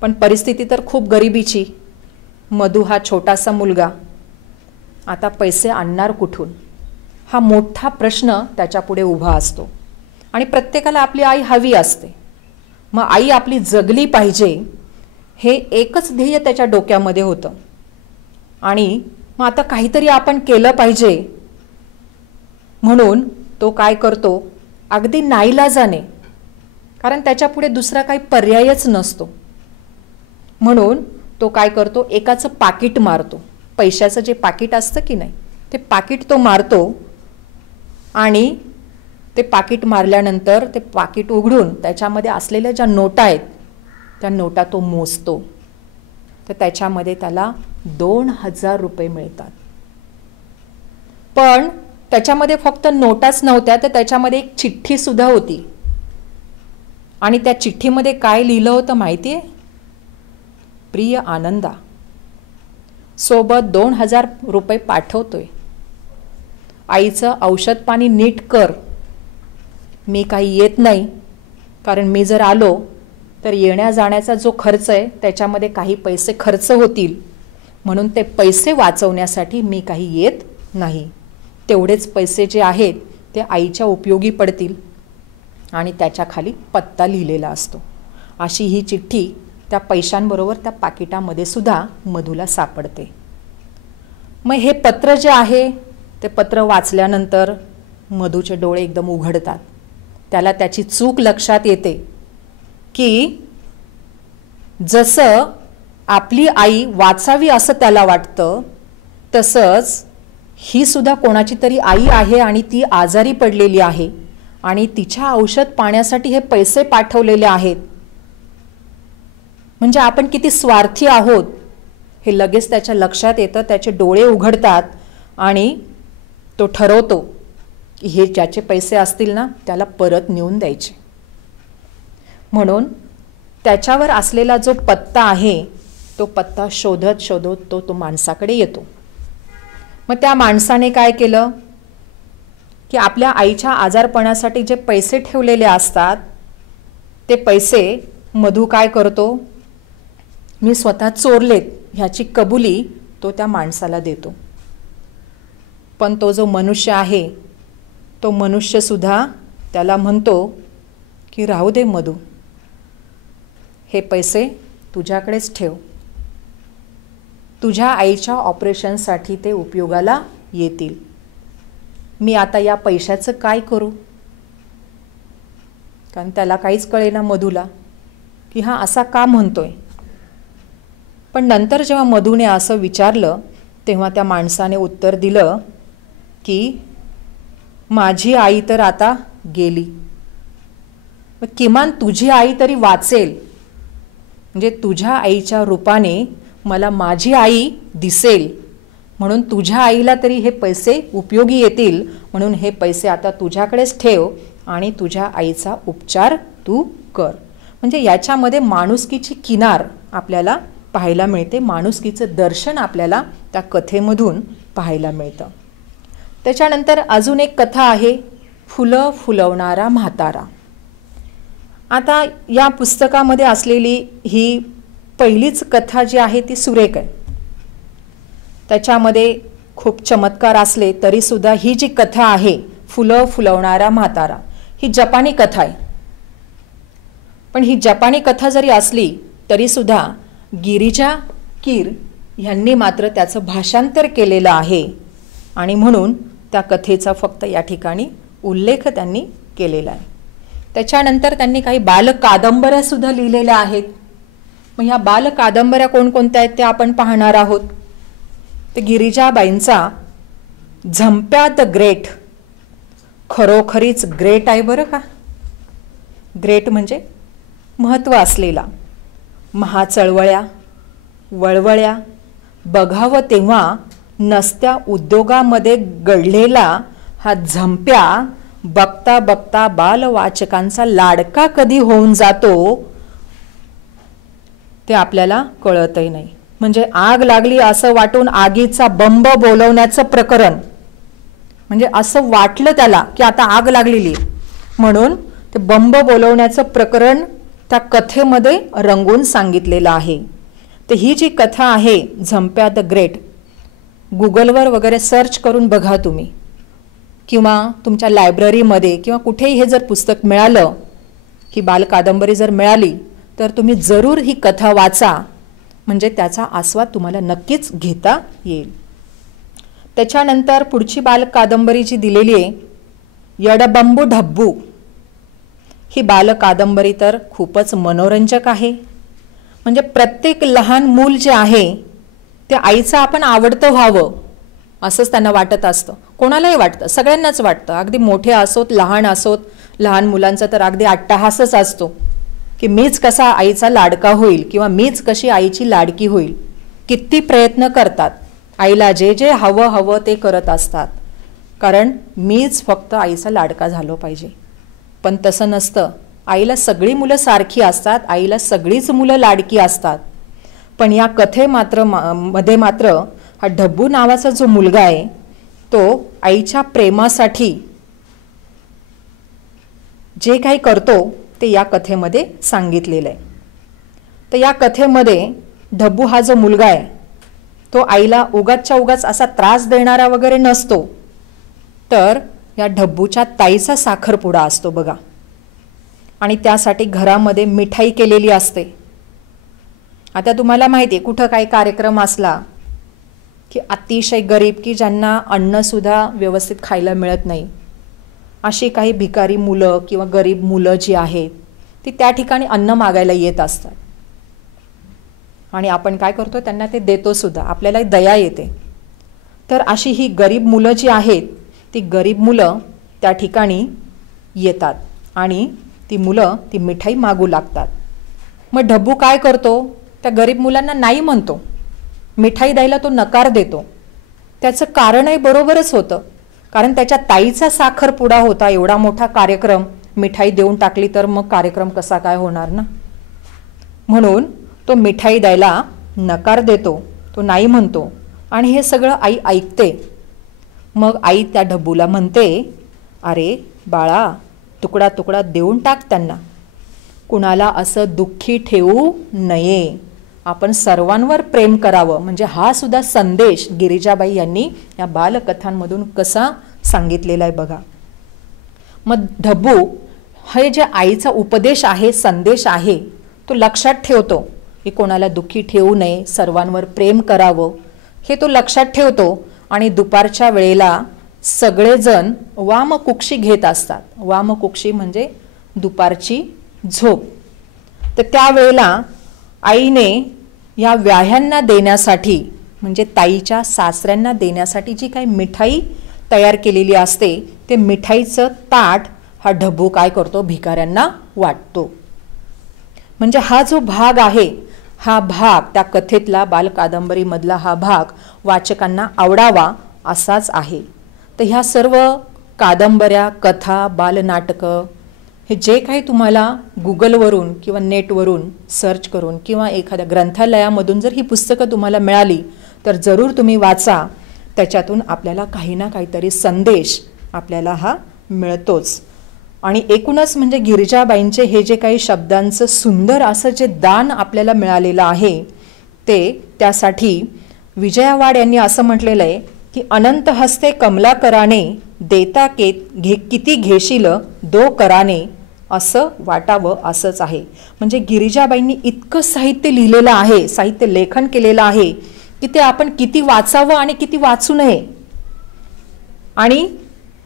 पण परिस्थिती तर खूप गरिबीची. मधू हा छोटासा मुलगा आता पैसे आणणार कुठून हा मोठा प्रश्न त्याच्यापुढे उभा असतो. आणि प्रत्येकाला आपली आई हवी असते. मग आई आपली जगली पाहिजे हे एकच ध्येय त्याच्या डोक्यामध्ये होतं. आणि मग आता काहीतरी आपण केलं पाहिजे म्हणून तो काय करतो, अगदी नाईलाजाने कारण त्याच्यापुढे दुसरा काही पर्यायच नसतो. म्हणून तो काय करतो, एकाचं पाकिट मारतो. पैशाचं जे पाकिट असतं की नाही, ते पाकिट तो मारतो आणि ते पाकिट मारल्यानंतर ते पाकिट उघडून त्याच्यामध्ये असलेल्या ज्या नोटा आहेत त्या नोटा तो मोजतो. तर त्याच्यामध्ये त्याला 2000 रुपये मिळतात. पण त्याच्यामध्ये फक्त नोटाच नव्हत्या, तर त्याच्यामध्ये एक चिठ्ठी सुद्धा होती. आणि त्या चिठ्ठीमध्ये काय लिहिलं होतं माहिती आहे? प्रिय आनंदा, सोबत 2000 रुपये पाठवतोय. आईचं औषध पाणी नीट कर. मी काही येत नाही, कारण मी जर आलो तर येण्या जाण्याचा जो खर्च आहे त्याच्यामध्ये काही पैसे खर्च होतील. म्हणून ते पैसे वाचवण्यासाठी मी काही येत नाही. तेवढेच पैसे जे आहेत ते आईच्या उपयोगी पडतील. आणि त्याच्या खाली पत्ता लिहिलेला असतो. अशी ही चिठ्ठी त्या पैशांबरोबर त्या पाकिटामध्ये सुद्धा मधूला सापडते. मग हे पत्र जे आहे ते पत्र वाचल्यानंतर मधूचे डोळे एकदम उघडतात. त्याला त्याची चूक लक्षात येते की जसं आपली आई वाचावी असं त्याला वाटतं, तसंच ही सुद्धा कोणाची तरी आई आहे आणि ती आजारी पडलेली आहे आणि तिच्या औषध पाण्यासाठी हे पैसे पाठवलेले आहेत. म्हणजे आपण किती स्वार्थी आहोत हे लगेच त्याच्या लक्षात येतं. त्याचे डोळे उघडतात आणि तो ठरवतो की हे ज्याचे पैसे असतील ना त्याला परत नेऊन द्यायचे. म्हणून त्याच्यावर असलेला जो पत्ता आहे तो पत्ता शोधत शोधत तो माणसाकडे येतो. मग त्या माणसाने काय केलं की आपल्या आईच्या आजारपणासाठी जे पैसे ठेवलेले असतात ते पैसे मधू काय करतो, मी स्वतः चोरलेत ह्याची कबुली तो त्या माणसाला देतो. पण तो जो मनुष्य आहे तो मनुष्यसुद्धा त्याला म्हणतो की राहू दे मधू, हे पैसे तुझ्याकडेच ठेव. तुझ्या आईच्या ऑपरेशनसाठी ते उपयोगाला येतील. मी आता या पैशाचं काय करू? कारण त्याला काहीच कळेना मधूला की हा असा का म्हणतोय. पण नंतर जेव्हा मधूने असं विचारलं तेव्हा त्या माणसाने उत्तर दिलं की माझी आई तर आता गेली, किमान तुझी आई तरी वाचेल. म्हणजे तुझ्या आईच्या रूपाने मला माझी आई दिसेल, म्हणून तुझ्या आईला तरी हे पैसे उपयोगी येतील. म्हणून हे पैसे आता तुझ्याकडेच ठेव आणि तुझ्या आईचा उपचार तू कर. म्हणजे याच्यामध्ये माणुसकीची किनार आपल्याला पाहायला मिळते. माणुसकीचं दर्शन आपल्याला त्या कथेमधून पाहायला मिळतं. त्याच्यानंतर अजून एक कथा आहे, फुलं फुलवणारा म्हातारा. आता या पुस्तकामध्ये असलेली ही पहिलीच कथा जी आहे ती सुरेख आहे. त्याच्यामध्ये खूप चमत्कार असले तरीसुद्धा ही जी कथा आहे फुलं फुलवणारा म्हातारा ही जपानी कथा आहे. पण ही जपानी कथा जरी असली तरीसुद्धा गिरिजा कीर ह्यांनी मात्र त्याचं भाषांतर केलेलं आहे आणि म्हणून त्या कथेचा फक्त या ठिकाणी उल्लेख त्यांनी केलेला आहे. त्याच्यानंतर त्यांनी काही बालकादंबऱ्यासुद्धा लिहिलेल्या आहेत. मग ह्या बालकादंबऱ्या कोणकोणत्या आहेत ते आपण पाहणार आहोत. ते गिरिजाबाईंचा झंप्या द ग्रेट खरोखरीच ग्रेट आहे बरं का. ग्रेट म्हणजे महत्त्व असलेला. महाचळवळ्या वळवळ्या बघावं तेव्हा नसत्या उद्योगामध्ये घडलेला हा झंप्या बघता बघता बालवाचकांचा लाडका कधी होऊन जातो ते आपल्याला कळतही नाही. म्हणजे आग लागली असं वाटून आगीचा बंब बोलवण्याचं प्रकरण. म्हणजे असं वाटलं त्याला की आता आग लागलेली म्हणून ते बंब बोलवण्याचं प्रकरण त्या कथेमध्ये रंगवून सांगितलेलं आहे. तर ही जी कथा आहे झंप्या द ग्रेट, गुगलवर वगैरे सर्च करून बघा तुम्ही, किंवा तुमच्या लायब्ररीमध्ये किंवा कुठेही हे जर पुस्तक मिळालं, ही बालकादंबरी जर मिळाली तर तुम्ही जरूर ही कथा वाचा. म्हणजे त्याचा आस्वाद तुम्हाला नक्कीच घेता येईल. त्याच्यानंतर पुढची बालकादंबरी जी दिलेली आहे यडबंबू ढब्बू. ही बाल कादंबरी तर खूपच मनोरंजक आहे. म्हणजे प्रत्येक लहान मूल जे आहे ते आईचं आपण आवडतं व्हावं असंच त्यांना वाटत असतं. कोणालाही वाटतं, सगळ्यांनाच वाटतं. अगदी मोठे असोत लहान असोत, लहान मुलांचा तर अगदी अट्टहासच असतो की मीच कसा आईचा लाडका होईल किंवा मीच कशी आईची लाडकी होईल. किती प्रयत्न करतात, आईला जे जे हवं हवं ते करत असतात, कारण मीच फक्त आईचा लाडका झालो पाहिजे. पण तसं नसतं. आईला सगळी मुलं सारखी असतात, आईला सगळीच मुलं लाडकी असतात. पण या मध्ये मात्र हा ढब्बू नावाचा जो मुलगा आहे तो आईच्या प्रेमासाठी जे काही करतो ते या कथेमध्ये सांगितलेलं आहे. तर या कथेमध्ये ढब्बू हा जो मुलगा आहे तो आईला उगाचच्या उगाच असा त्रास देणारा वगैरे नसतो. तर या ढब्बूच्या ताईचा साखरपुडा असतो बघा, आणि त्यासाठी घरामध्ये मिठाई केलेली असते. आता तुम्हाला माहिती आहे कुठं काही कार्यक्रम असला की अतिशय गरीब की ज्यांना अन्नसुद्धा व्यवस्थित खायला मिळत नाही, अशी काही भिकारी मुलं किंवा गरीब मुलं जी आहेत ती त्या ठिकाणी अन्न मागायला येत असतात. आणि आपण काय करतो, त्यांना ते देतो सुद्धा, आपल्याला दया येते. तर अशी ही गरीब मुलं जी आहेत ती गरीब मुलं त्या ठिकाणी येतात आणि ती मुलं ती मिठाई मागू लागतात. मग ढब्बू काय करतो, त्या गरीब मुलांना नाही म्हणतो, मिठाई द्यायला तो नकार देतो. त्याचं कारणही बरोबरच होतं, कारण त्याच्या ताईचा साखरपुडा होता, एवढा मोठा कार्यक्रम, मिठाई देऊन टाकली तर मग कार्यक्रम कसा काय होणार ना. म्हणून तो मिठाई द्यायला नकार देतो, तो नाही म्हणतो. आणि हे सगळं आई ऐकते. मग आई त्या ढब्बूला म्हणते, अरे बाळा, तुकडा तुकडा देऊन टाक त्यांना, कुणाला असं दुःखी ठेवू नये, आपण सर्वांवर प्रेम करावं. म्हणजे हा सुद्धा संदेश गिरिजाबाई यांनी या बालकथांमधून कसा सांगितलेला आहे बघा. मग ढब्बू हे जे आईचा उपदेश आहे, संदेश आहे, तो लक्षात ठेवतो की कोणाला दुःखी ठेवू नये, सर्वांवर प्रेम करावं, हे तो लक्षात ठेवतो. आणि दुपारच्या वेळेला सगळेजण वामकुक्षी घेत असतात. वामकुक्षी म्हणजे दुपारची झोप. तर त्यावेळेला आईने या व्याह्यांना देण्यासाठी, म्हणजे ताईच्या सासऱ्यांना देण्यासाठी जी काही मिठाई तयार केलेली असते ते मिठाईचं ताट हा ढब्बू काय करतो, भिकाऱ्यांना वाटतो. म्हणजे हा जो भाग आहे, हा भाग त्या कथेतला, बालकादंबरीमधला हा भाग वाचकांना आवडावा असाच आहे. तर ह्या सर्व कादंबऱ्या, कथा, बालनाटकं हे जे काही तुम्हाला गुगलवरून किंवा नेटवरून सर्च करून किंवा एखाद्या ग्रंथालयामधून जर ही पुस्तकं तुम्हाला मिळाली तर जरूर तुम्ही वाचा. त्याच्यातून आपल्याला काही ना काहीतरी संदेश आपल्याला हा मिळतोच. आणि एकूणच म्हणजे गिरिजाबाईंचे हे जे काही शब्दांचं सुंदर असं जे दान आपल्याला मिळालेलं आहे ते, त्यासाठी विजया वाड यांनी असं म्हटलेलं आहे की अनंत हस्ते कमला कराने, देता किती घेशील दो कराने, असं वाटावं असंच आहे. म्हणजे गिरिजाबाईंनी इतकं साहित्य लिहिलेलं आहे, साहित्य लेखन केलेलं आहे की ते आपण किती वाचावं आणि किती वाचू नये. आणि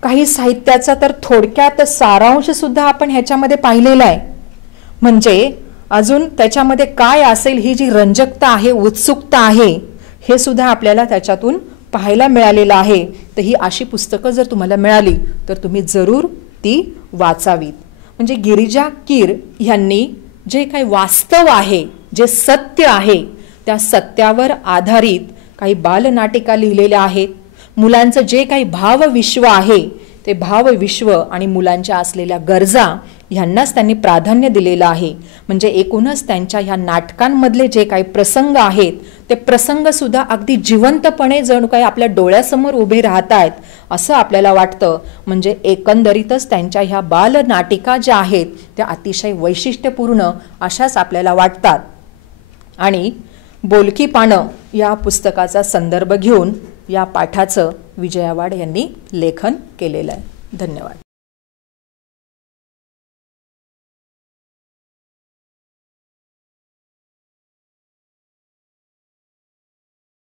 काही साहित्याचा तर थोडक्यात सारांश सुद्धा आपण ह्याच्यामध्ये पाहिलेला आहे. म्हणजे अजून त्याच्यामध्ये काय असेल ही जी रंजकता आहे, उत्सुकता आहे, हे सुद्धा आपल्याला त्याच्यातून पाहायला मिळालेलं आहे. तर ही अशी पुस्तकं जर तुम्हाला मिळाली तर तुम्ही जरूर ती वाचावीत. म्हणजे गिरिजा कीर यांनी जे काही वास्तव आहे, जे सत्य आहे, त्या सत्यावर आधारित काही बालनाटिका लिहिलेल्या आहेत. मुलांचं जे काही भावविश्व आहे ते भावविश्व आणि मुलांच्या असलेल्या गरजा ह्यांनाच त्यांनी प्राधान्य दिलेलं आहे. म्हणजे एकूणच त्यांच्या ह्या नाटकांमधले जे काही प्रसंग आहेत ते प्रसंग सुद्धा अगदी जिवंतपणे जणू काही आपल्या डोळ्यासमोर उभे राहत आहेत असं आपल्याला वाटतं. म्हणजे एकंदरीतच त्यांच्या ह्या बालनाटिका ज्या आहेत त्या अतिशय वैशिष्ट्यपूर्ण अशाच आपल्याला वाटतात. आणि बोलकी पानं या पुस्तकाचा संदर्भ घेऊन या पाठाचं विजया वाड यांनी लेखन केलेलं आहे. धन्यवाद.